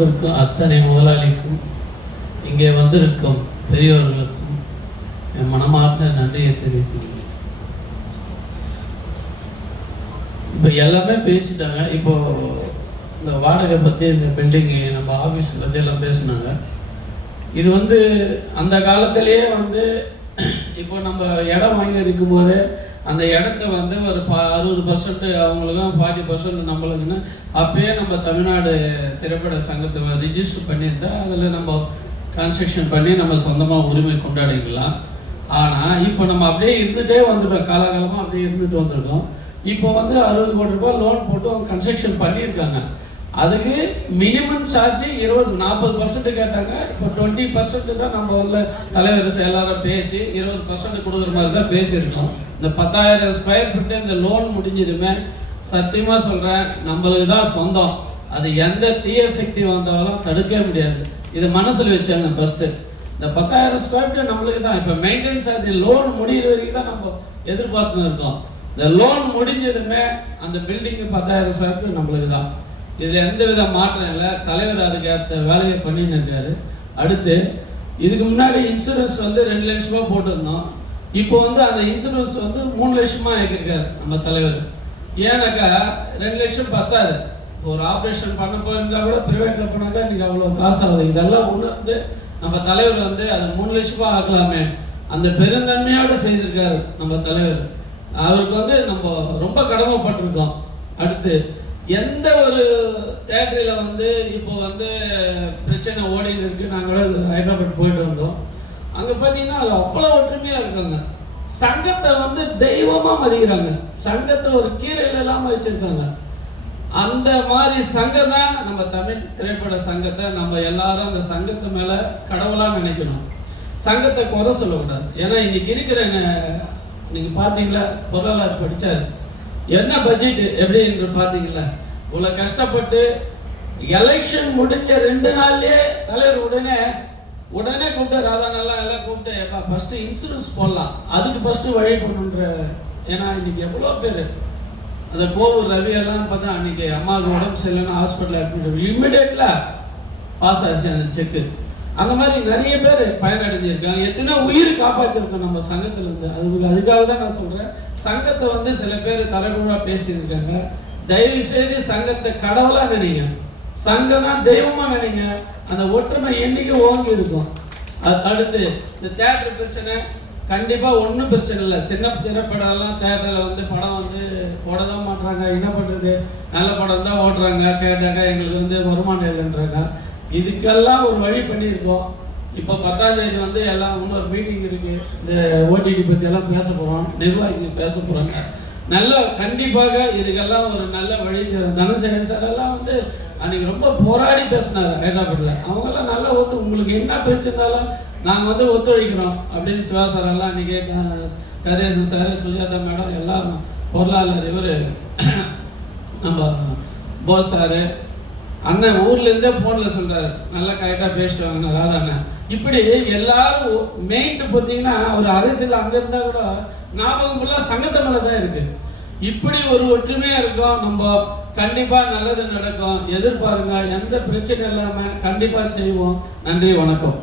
வந்திருக்கும் அத்தனை முதலாளிக்கும் இங்கே வந்திருக்கும் பெரியோர்களுக்கும் என் மனமார்ந்த நன்றியை தெரிவித்துள்ளேன். இப்போ எல்லாமே பேசிட்டாங்க. இப்போது இந்த வாடகை பற்றி, இந்த பில்டிங்கு, நம்ம ஆஃபீஸ் பற்றி எல்லாம் பேசினாங்க. இது அந்த காலத்திலேயே இப்போ நம்ம இடம் வாங்கி இருக்கும்போது அந்த இடத்த ஒரு 60% அவங்களுக்கும் 40% நம்மளுக்குன்னு அப்பயே நம்ம தமிழ்நாடு திரைப்பட சங்கத்தை ரிஜிஸ்டர் பண்ணியிருந்தா அதில் நம்ம கன்ஸ்ட்ரக்ஷன் பண்ணி நம்ம சொந்தமாக உரிமை கொண்டாடிக்கலாம். ஆனால் இப்போ நம்ம அப்படியே இருந்துகிட்டே வந்துட்டோம், காலகாலமாக அப்படியே இருந்துட்டு வந்திருக்கோம். இப்போ 60 கோடி ரூபாய் லோன் போட்டு அவங்க கன்ஸ்ட்ரக்ஷன் பண்ணியிருக்காங்க. அதுக்கு மினிமம் சார்ஜ் 40% கேட்டாங்க. இப்போ 20% தான் நம்ம தலைவர் எல்லாரும் பேசி 20% கொடுக்குற மாதிரி தான் பேசியிருக்கோம். இந்த 10,000 ஸ்கொயர் ஃபீட்டு இந்த லோன் முடிஞ்சதுமே சத்தியமாக சொல்கிறேன், நம்மளுக்கு தான் சொந்தம். அது எந்த தீய சக்தி வந்தாலும் தடுக்கவே முடியாது. இது மனசில் வச்சாங்க. ஃபஸ்ட்டு இந்த 10,000 ஸ்கொயர் ஃபீட்டு நம்மளுக்கு தான். இப்போ மெயின்டெனன்ஸ் சார்ஜ் லோன் முடிகிற வரைக்கும் தான் நம்ம எதிர்பார்த்துன்னு இருக்கோம். இந்த லோன் முடிஞ்சதுமே அந்த பில்டிங்கு 10,000 ஸ்கொயர் ஃபீட் நம்மளுக்கு தான். இதில் எந்த வித மாற்றம் இல்லை. தலைவர் அதுக்கேற்ற வேலையை பண்ணின்னு இருக்காரு. அடுத்து இதுக்கு முன்னாடி இன்சூரன்ஸ் 2 லட்ச ரூபா போட்டிருந்தோம். இப்போ அந்த இன்சூரன்ஸ் 3 லட்சமாக ஆக்கியிருக்காரு நம்ம தலைவர். ஏன்னாக்கா 2 லட்சம் பத்தாது. ஒரு ஆப்ரேஷன் பண்ண போயிருந்தால் கூட ப்ரைவேட்டில் போனாக்கா இன்றைக்கி அவ்வளோ காசு ஆகுது. இதெல்லாம் உணர்ந்து நம்ம தலைவர் அதை 3 லட்ச ரூபா ஆக்கலாமே, அந்த பெருந்தன்மையோடு செய்திருக்காரு நம்ம தலைவர். அவருக்கு நம்ம ரொம்ப கடமைப்பட்டிருக்கோம். அடுத்து எந்த ஒரு தேட்டரில் இப்போ பிரச்சனை ஓடின்னு இருக்குது. நாங்கள் ஹைதராபாத் போயிட்டு வந்தோம். அங்கே பார்த்தீங்கன்னா அது அவ்வளோ ஒற்றுமையாக இருக்காங்க. சங்கத்தை தெய்வமாக மதிக்கிறாங்க. சங்கத்தை ஒரு கீரையில் இல்லாமல் வச்சுருக்காங்க. அந்த மாதிரி சங்கம் தான் நம்ம தமிழ் திரைப்பட சங்கத்தை. நம்ம எல்லாரும் அந்த சங்கத்தை மேலே கடவுளாக நினைக்கணும். சங்கத்தை குறை சொல்லக்கூடாது. ஏன்னா இன்றைக்கி இருக்கிற நீங்கள் பார்த்தீங்களா, பொருளாளர் படித்தார், என்ன பட்ஜெட்டு எப்படி என்று பார்த்தீங்களா. இவ்வளோ கஷ்டப்பட்டு எலெக்ஷன் முடிஞ்ச 2 நாள்லேயே தலைவர் உடனே கூப்பிட்டு ராதானெல்லாம் எல்லாம் கூப்பிட்டு ஃபஸ்ட்டு இன்சூரன்ஸ் போடலாம், அதுக்கு ஃபஸ்ட்டு வழி பண்ணுன்ற. ஏன்னா இன்றைக்கி எவ்வளோ பேர் அந்த கோவூர் ரவி எல்லாம் பார்த்தா அன்றைக்கி அம்மாவுக்கு உடம்பு சரியில்லைன்னா ஹாஸ்பிட்டலில் அட்மிட் இம்மிடியேட்டில் பாஸ் ஆச்சு அந்த செக்கு. அந்த மாதிரி நிறைய பேர் பயனடைஞ்சிருக்காங்க. எத்தனை உயிர் காப்பாற்றிருக்கோம் நம்ம சங்கத்திலேருந்து. அதுக்காக தான் நான் சொல்கிறேன், சங்கத்தை சில பேர் தரகுறாக பேசியிருக்காங்க. தயவு செய்து சங்கத்தை கடவுளாக நினைங்க, சங்கம் தான் தெய்வமாக நினைங்க. அந்த ஒற்றுமை எண்ணிக்கை ஓங்கி இருக்கும். அடுத்து இந்த தேட்டர் பிரச்சனை கண்டிப்பாக ஒன்றும் பிரச்சனை இல்லை. சின்ன திரைப்படம்லாம் தேட்டரில் படம் போட தான் மாட்டுறாங்க. என்ன பண்ணுறது, நல்ல படம் தான் ஓட்டுறாங்க. கேட்டாக்கா எங்களுக்கு வருமானம் இல்லைன்றாங்க. இதுக்கெல்லாம் ஒரு வழி பண்ணியிருக்கோம். இப்போ 10ஆம் தேதி எல்லாம் இன்னொரு மீட்டிங் இருக்குது. இந்த ஓடிடி பற்றியெல்லாம் பேச போகிறோம், நிர்வாகிகள் பேச போகிறாங்க. நல்ல கண்டிப்பாக இதுக்கெல்லாம் ஒரு நல்ல வழி. தனசேகர் சார் எல்லாம் அன்றைக்கி ரொம்ப போராடி பேசினார் ஹைதராபாத்தில். அவங்கெல்லாம் நல்லா உங்களுக்கு என்ன பிரச்சனைனாலும் நாங்கள் ஒத்துழைக்கிறோம் அப்படின்னு சிவாசாரெல்லாம் அன்றைக்கி கரேசன் சார், சுஜாதா மேடம், எல்லாரும் பொருளாளர் இவர் நம்ம போஸ் சார், அண்ணன் ஊர்லேருந்தே ஃபோனில் சொல்கிறாரு, நல்லா கரெக்டாக பேசிட்டு வாங்கண்ணா ராதா அண்ணன். இப்படி எல்லாரும் மெயின்ட்டு பார்த்தீங்கன்னா ஒரு அரசியல் அங்கே இருந்தால் கூட ஞாபகம் ஃபுல்லாக சங்கத்தை மேலே தான் இருக்குது. இப்படி ஒரு ஒற்றுமையாக இருக்கும். நம்ம கண்டிப்பாக நல்லது நடக்கும். எதிர்பாருங்க, எந்த பிரச்சனை இல்லாமல் கண்டிப்பாக செய்வோம். நன்றி, வணக்கம்.